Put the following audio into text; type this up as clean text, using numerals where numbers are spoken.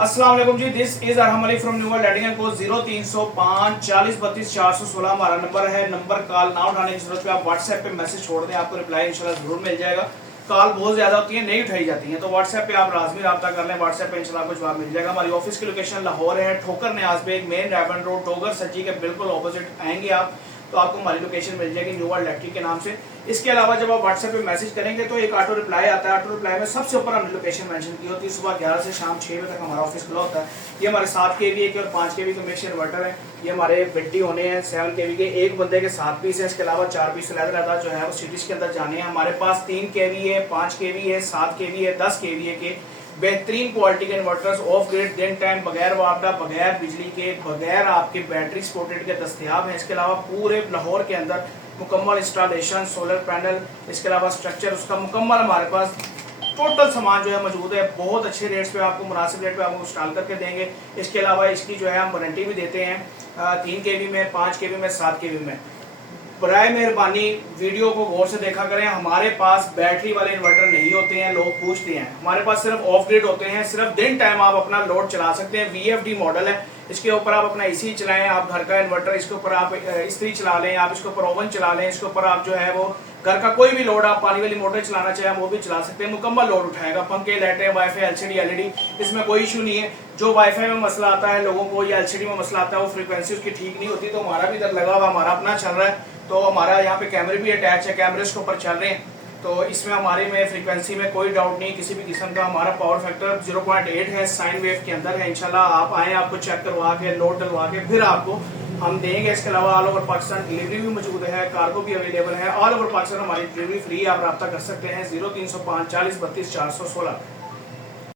अस्सलाम वालेकुम जी, this is Arham Ali from New World landing and code 0305 40 32 416 हमारा नंबर है। नंबर कॉल ना उठाने की जरूरत है, आप व्हाट्सएप पे मैसेज छोड़ दें, आपको रिप्लाई इंशाल्लाह जरूर मिल जाएगा। कॉल बहुत ज्यादा होती है, नहीं उठाई जाती है, तो व्हाट्सएप पे आप लाजमी रब्ता कर लें। व्हाट्सएप पे इंशाल्लाह आपको जवाब मिल जाएगा। हमारी ऑफिस की लोकेशन लाहौर है, ठोकर न्याज पे मेन रैवन रोड टोगर सज्जी के बिल्कुल ऑपोजिट आएंगे आप तो आपको हमारी लोकेशन मिल जाएगी न्यू वर्ल्ड इलेक्ट्रिक के नाम से। इसके अलावा जब आप व्हाट्सएप पे मैसेज करेंगे तो एक ऑटो रिप्लाई आता है। ऑटो रिप्लाई में सबसे ऊपर हमने लोकेशन मेंशन की होती है। सुबह 11 से शाम 6 बजे तक हमारा ऑफिस खुला होता है। ये हमारे 7 kVA के और 5 kVA के मिक्स इन्वर्टर है। ये हमारे बिट्टी होने हैं 7 kVA के, एक बंदे के 7 पीस है। इसके अलावा 4 पीस रहता जो है वो सिटीज के अंदर जाने हैं। हमारे पास 3 kVA, 5 kVA, 7 kVA, 10 kVA के बेहतरीन क्वालिटी के इन्वर्टर्स ऑफ ग्रिड दिन टाइम बगैर वापडा, बगैर बिजली के, बगैर आपके बैटरी सपोर्टेड के दस्तयाब हैं। इसके अलावा पूरे लाहौर के अंदर मुकम्मल इंस्टॉलेशन, सोलर पैनल, इसके अलावा स्ट्रक्चर उसका मुकम्मल हमारे पास टोटल सामान जो है मौजूद है। बहुत अच्छे रेट्स पे आपको, मुनासिब रेट पे आपको इंस्टॉल करके देंगे। इसके अलावा इसकी जो है हम वारंटी भी देते हैं 3 kV में, 5 kV में, 7 kV में। बराए मेहरबानी वीडियो को गौर से देखा करें। हमारे पास बैटरी वाले इन्वर्टर नहीं होते हैं, लोग पूछते हैं। हमारे पास सिर्फ ऑफ ग्रिड होते हैं। सिर्फ दिन टाइम आप अपना लोड चला सकते हैं। VFD मॉडल है, इसके ऊपर आप अपना एसी चलाएं, आप घर का इन्वर्टर, इसके ऊपर आप इस्त्री चला लें, आप इसके ऊपर ओवन चला लें, इसके ऊपर आप जो है वो घर का कोई भी लोड, आप पानी वाली मोटर चलाना चाहें वो भी चला सकते हैं। मुकम्मल लोड उठाएगा। पंखे, लाइटें, वाईफाई, LCD, LED, इसमें कोई इशू नहीं है। जो वाईफाई में मसला आता है लोगों को या LCD में मसला आता है, वो फ्रीक्वेंसी उसकी ठीक नहीं होती, तो हमारा भी इधर लगा हुआ, हमारा अपना चल रहा है। तो हमारा यहाँ पे कैमरे भी अटैच है, कैमरे इसके ऊपर चल रहे हैं। तो इसमें हमारे में फ्रीक्वेंसी में कोई डाउट नहीं किसी भी किस्म का। हमारा पावर फैक्टर 0.8 है, साइन वेव के अंदर है। इंशाल्लाह आप आए, आपको चेक करवा के, लोड डलवा के फिर आपको हम देंगे। इसके अलावा ऑल ओवर पाकिस्तान डिलीवरी भी मौजूद है, कार्गो भी अवेलेबल है। ऑल ओवर पाकिस्तान हमारी डिलीवरी फ्री, आप रब्ता कर सकते हैं 0305 40 32 416।